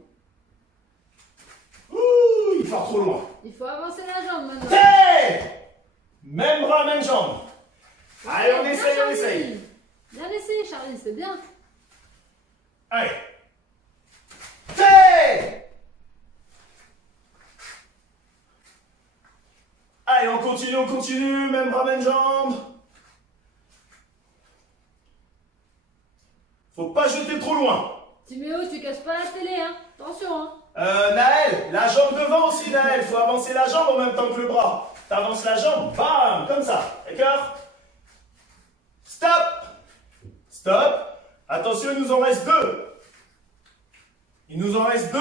Ouh, il part trop loin. Il faut avancer la jambe maintenant. Même bras, même jambe. Allez, on Bien, essaye, on Charlie. essaye. Bien essayé, Charlie, c'est bien. Allez. Allez, on continue, même bras, même jambe. Faut pas jeter trop loin. Timéo, tu casses pas la télé, hein. Attention, hein. Naël, la jambe devant aussi, Naël. Faut avancer la jambe en même temps que le bras. T'avances la jambe, bam, comme ça. D'accord? Stop. Stop. Attention, il nous en reste 2. Il nous en reste 2.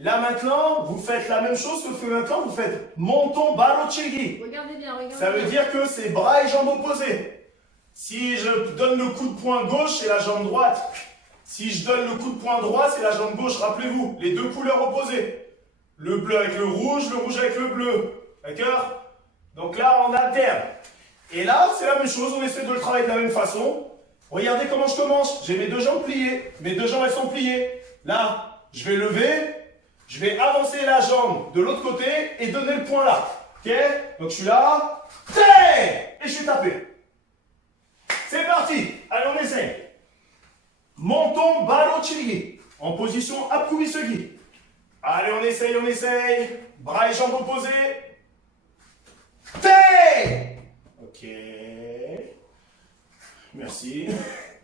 Là maintenant, vous faites la même chose, sauf que maintenant vous faites monton baroccheghi. Regardez bien, regardez Ça veut bien. dire que c'est bras et jambes opposées. Si je donne le coup de poing gauche, c'est la jambe droite. Si je donne le coup de poing droit, c'est la jambe gauche. Rappelez-vous, les deux couleurs opposées. Le bleu avec le rouge avec le bleu. D'accord? Donc là, on alterne. Et là, c'est la même chose, on essaie de le travailler de la même façon. Regardez comment je commence. J'ai mes deux jambes pliées. Mes deux jambes, elles sont pliées. Là, je vais lever. Je vais avancer la jambe de l'autre côté et donner le poing là. Ok? Donc je suis là. Et je suis tapé. C'est parti. Allez, on essaye. Monton baroccheghi. En position apkubi-sugi. Allez, on essaye, on essaye. Bras et jambes opposés. Ok. Merci.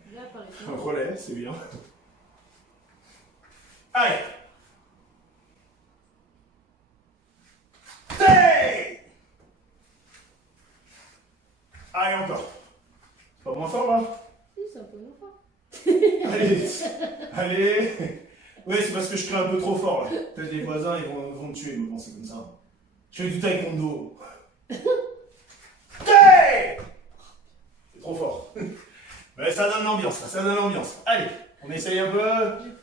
Bien, par ici. Un relais, c'est bien. Allez. Allez, encore. C'est pas moins fort, là? Si, c'est un peu moins fort. Allez. Allez. Oui, c'est parce que je crie un peu trop fort, là. Peut-être les voisins, ils vont me tuer, mais bon, c'est comme ça. Je fais du taekwondo. C'est trop fort. Mais ça donne l'ambiance, ça donne l'ambiance. Allez, on essaye un peu.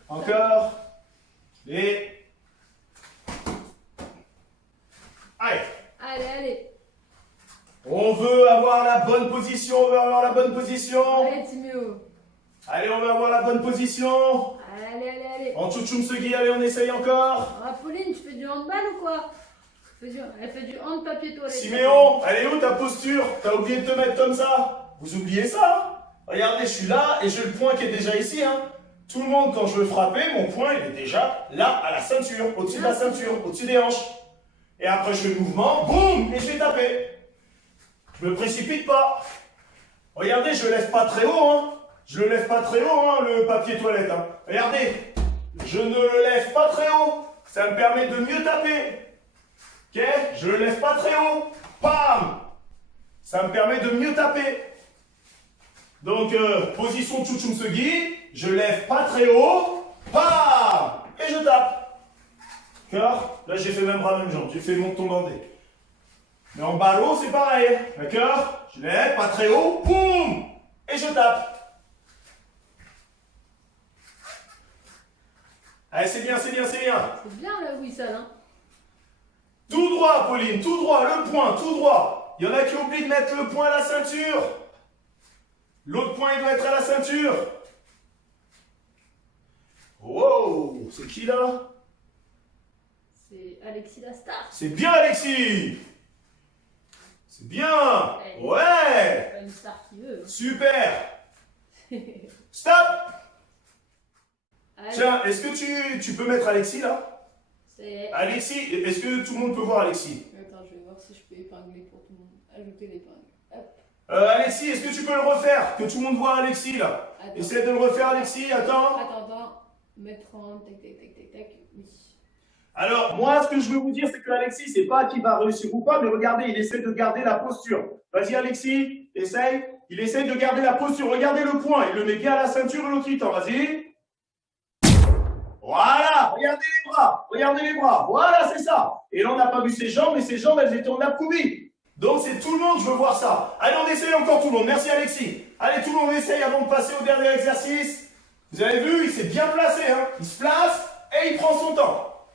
Encore. Et... Allez. Allez, allez. On veut avoir la bonne position, on veut avoir la bonne position. Allez, Timéo. Allez, on veut avoir la bonne position. Allez, allez, allez. En tchouchoum-segui, allez, on essaye encore. Ah, Pauline, tu fais du handball ou quoi? Elle fait du hand papier toilette. Siméon, elle est où ta posture? T'as oublié de te mettre comme ça? Vous oubliez ça, hein? Regardez, je suis là et j'ai le point qui est déjà ici, hein. Tout le monde, quand je veux frapper, mon point, il est déjà là, à la ceinture, au-dessus de la ceinture, au-dessus des hanches. Et après, je fais le mouvement, boum, et je vais taper. Je me précipite pas. Regardez, je lève pas très haut, hein. Je le lève pas très haut, hein, le papier toilette, hein. Regardez, je ne le lève pas très haut. Ça me permet de mieux taper. Ok? Je le lève pas très haut. Pam! Ça me permet de mieux taper. Donc, position tchouchoum-segui, je lève pas très haut. Pam! Et je tape. D'accord? Là, j'ai fait même bras, même jambe. J'ai fait monton bandé. Mais en ballot, c'est pareil. D'accord? Je lève pas très haut. Boum! Et je tape. Allez, c'est bien, c'est bien, c'est bien. C'est bien là, Wissal, hein. Tout droit, Pauline, tout droit, le point, tout droit. Il y en a qui oublient de mettre le point à la ceinture. L'autre point, il doit être à la ceinture. Wow, c'est qui là? C'est Alexis Lastar. C'est bien, Alexis. C'est bien. Ouais. Pas une star qui veut. Super. Stop. Allez, Tiens, est-ce que tu peux mettre Alexis là? c'est... Alexis, est-ce que tout le monde peut voir Alexis? Attends, je vais voir si je peux épingler pour tout le monde. Ajouter l'épingle. Hop. Alexis, est-ce que tu peux le refaire? Que tout le monde voit Alexis là. Attends. Essaie de le refaire, Alexis, attends. Attends. Mettre en tac, tac, tac, tac, tac. Oui. Alors, moi, ce que je veux vous dire, c'est que Alexis, c'est pas qui va réussir ou pas, mais regardez, il essaie de garder la posture. Vas-y, Alexis, essaye. Il essaye de garder la posture. Regardez le point, il le met bien à la ceinture et l'autre il tend. Vas-y. Voilà, regardez les bras, voilà, c'est ça. Et là, on n'a pas vu ses jambes, mais ses jambes, elles étaient en apcoubie. Donc, c'est tout le monde, je veux voir ça. Allez, on essaye encore tout le monde. Merci, Alexis. Allez, tout le monde essaye avant de passer au dernier exercice. Vous avez vu, il s'est bien placé, hein. Il se place et il prend son temps.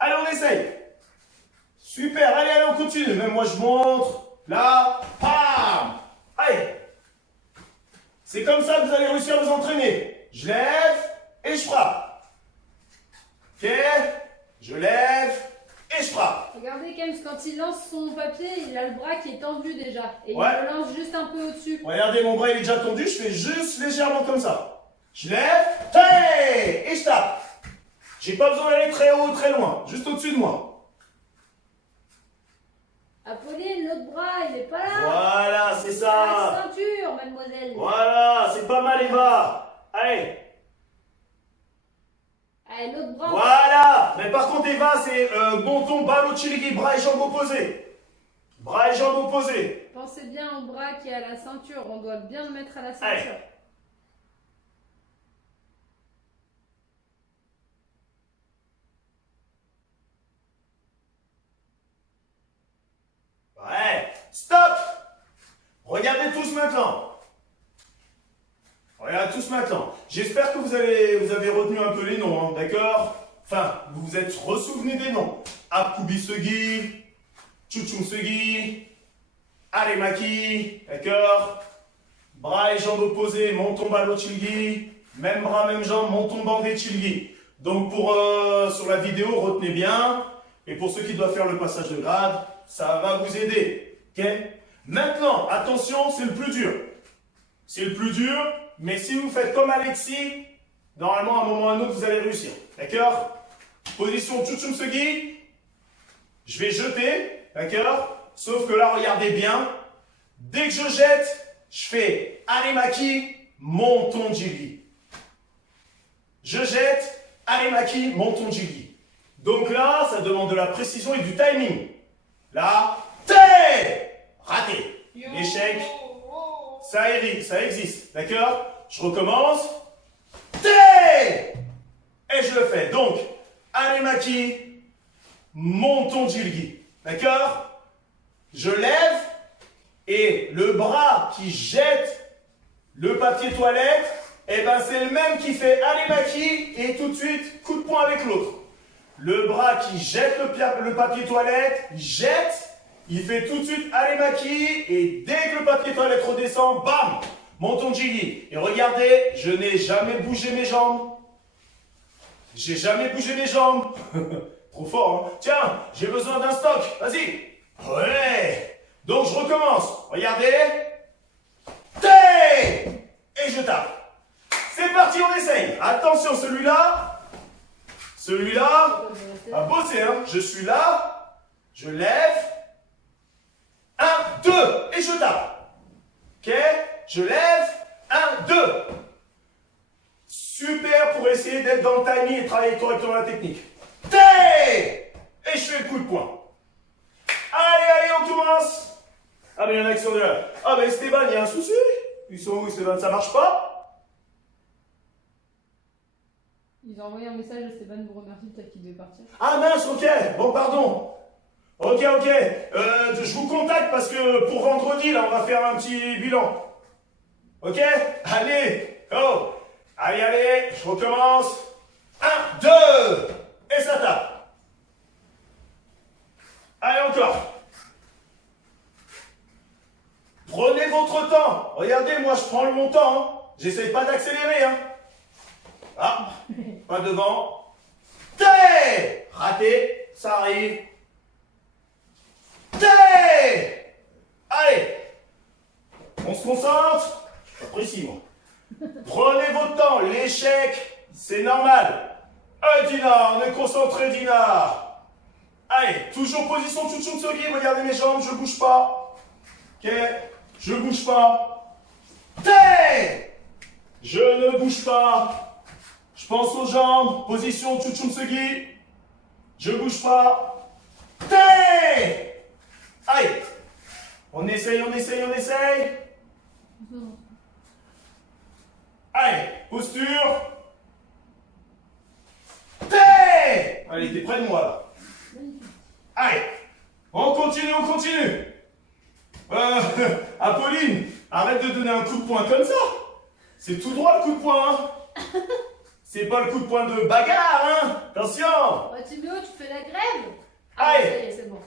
Allez, on essaye. Super, allez, allez, on continue. Même moi, je montre. Là, pam. Allez. C'est comme ça que vous allez réussir à vous entraîner. Je lève et je frappe. Ok, je lève et je frappe. Regardez, Kems, quand il lance son papier, il a le bras qui est tendu déjà. Et Ouais. il le lance juste un peu au-dessus. Regardez, mon bras il est déjà tendu, je fais juste légèrement comme ça. Je lève, hey, et je tape. J'ai pas besoin d'aller très haut, très loin, juste au-dessus de moi. Apolline, l'autre bras, il est pas là. Voilà, c'est À la ça. ceinture, mademoiselle. Voilà, c'est pas mal, Eva. Allez. Allez, l'autre bras. Voilà. Mais par contre, Eva, c'est menton, baroccheghi, bras et jambes opposés. Bras et jambes opposés. Pensez bien au bras qui est à la ceinture. On doit bien le mettre à la Allez. ceinture. maintenant. Regarde tous maintenant. J'espère que vous avez retenu un peu les noms, hein, d'accord? Enfin, vous vous êtes ressouvenus des noms. Akubisegi, Chuchumsegi, Aremaki, d'accord? Bras et jambes opposés, monton balo chilgi. Même bras, même jambes, monton bandé chilgi. Donc sur la vidéo, retenez bien. Et pour ceux qui doivent faire le passage de grade, ça va vous aider. Ok? Maintenant, attention, c'est le plus dur. C'est le plus dur, mais si vous faites comme Alexis, normalement, à un moment ou à un autre, vous allez réussir. D'accord? Position Chuchumsegi. Je vais jeter, d'accord? Sauf que là, regardez bien. Dès que je jette, je fais Aremaki, monton jili. Je jette, Aremaki, monton jili. Donc là, ça demande de la précision et du timing. Là, raté. L'échec, ça existe, d'accord? Je recommence. Et je le fais. Donc, Aremaki, monton jilgi. D'accord? Je lève et le bras qui jette le papier toilette, eh ben c'est le même qui fait Aremaki et tout de suite coup de poing avec l'autre. Le bras qui jette le papier toilette, il jette, il fait tout de suite Aremaki et dès que le papier toilette redescend, bam, monton jili. Et regardez, je n'ai jamais bougé mes jambes. J'ai jamais bougé mes jambes. Trop fort, hein? Tiens, j'ai besoin d'un stock. Vas-y. Ouais. Donc je recommence. Regardez. Et je tape. C'est parti, on essaye. Attention, celui-là, à bosser, hein. Je suis là, je lève. 1, 2, et je tape. Ok? Je lève. 1, 2. Super pour essayer d'être dans le timing et travailler correctement la technique. Et je fais le coup de poing. Allez, on commence. Ah, mais il y en a qui sont là. Ah, mais Esteban, il y a un souci. Ils sont où, Esteban? Ça marche pas? Ils ont envoyé un message à Stéphane vous remercie, peut-être qu'il devait partir. Ah mince, ok. Bon, pardon. Ok. Je vous contacte parce que pour vendredi, là, on va faire un petit bilan. Ok? Allez. Oh. Allez, je recommence. 1, 2. Et ça tape. Allez, encore. Prenez votre temps. Regardez, moi, je prends mon temps. Hein. J'essaye pas d'accélérer. Hein. Ah, pas devant. Raté, ça arrive. Allez, on se concentre. Pas précis, moi. Prenez votre temps. L'échec, c'est normal. Dina, on est concentré, Dina. Allez, toujours position Chuchumsogi. Regardez mes jambes, je bouge pas. Ok, je bouge pas. Je ne bouge pas. Je pense aux jambes. Position Chuchumsogi. Je bouge pas. Allez. On essaye. Allez, posture. Allez, t'es près de moi là. Allez, on continue. Apolline, arrête de donner un coup de poing comme ça. C'est tout droit le coup de poing. Hein. C'est pas le coup de poing de bagarre. Hein. Attention. Ouais, Timéo, tu fais la grève? Allez. Ça y est, c'est bon.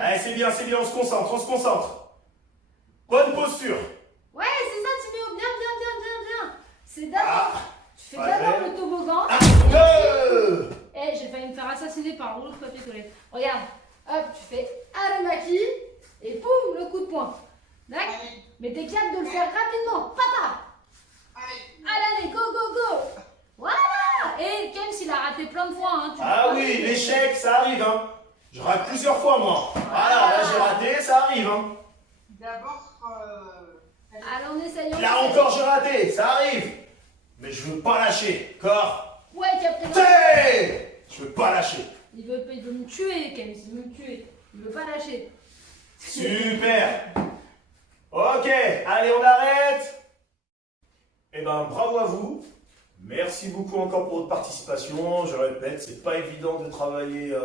Allez, c'est bien, on se concentre. Bonne posture. Ouais, c'est ça, Timéo, bien. C'est d'abord, tu fais d'abord le toboggan. 2. Et j'ai failli me faire assassiner par un rouleau de papier toilette. Regarde, hop, tu fais Aremaki et poum, le coup de poing. D'accord? Mais t'es capable de le faire rapidement. Papa! Allez, go! Voilà! Et Kems, il a raté plein de fois. Hein, Ah oui, l'échec, ça arrive. Hein. Je rate plusieurs fois, moi. Voilà, là j'ai raté, ça arrive. Hein. D'abord, allez, on essaye. Là encore, j'ai raté, ça arrive. Mais je veux pas lâcher, d'accord? Ouais, Captain. Je veux pas lâcher. Il veut me tuer, Kems, il veut me tuer. Il veut pas lâcher. Super. Ok, allez, on arrête. Eh ben, bravo à vous. Merci beaucoup encore pour votre participation. Je répète, c'est pas évident de travailler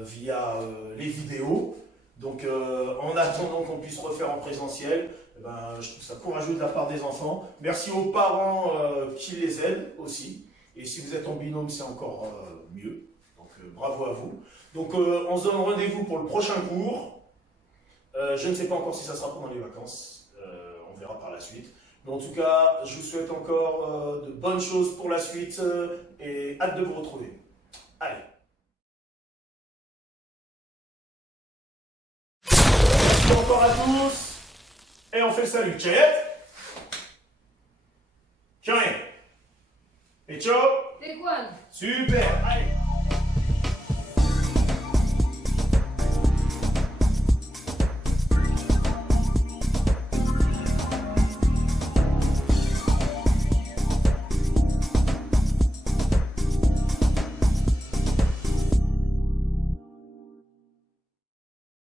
via les vidéos. Donc, en attendant qu'on puisse refaire en présentiel, eh ben, je trouve ça courageux de la part des enfants. Merci aux parents qui les aident aussi. Et si vous êtes en binôme, c'est encore mieux. Donc, bravo à vous. Donc, on se donne rendez-vous pour le prochain cours. Je ne sais pas encore si ça sera pendant les vacances. On verra par la suite. Mais en tout cas, je vous souhaite encore de bonnes choses pour la suite et hâte de vous retrouver. Allez. Merci encore à tous. Et on fait le salut. Tchèque. Tiens. Et ciao. C'est quoi? Super. Allez.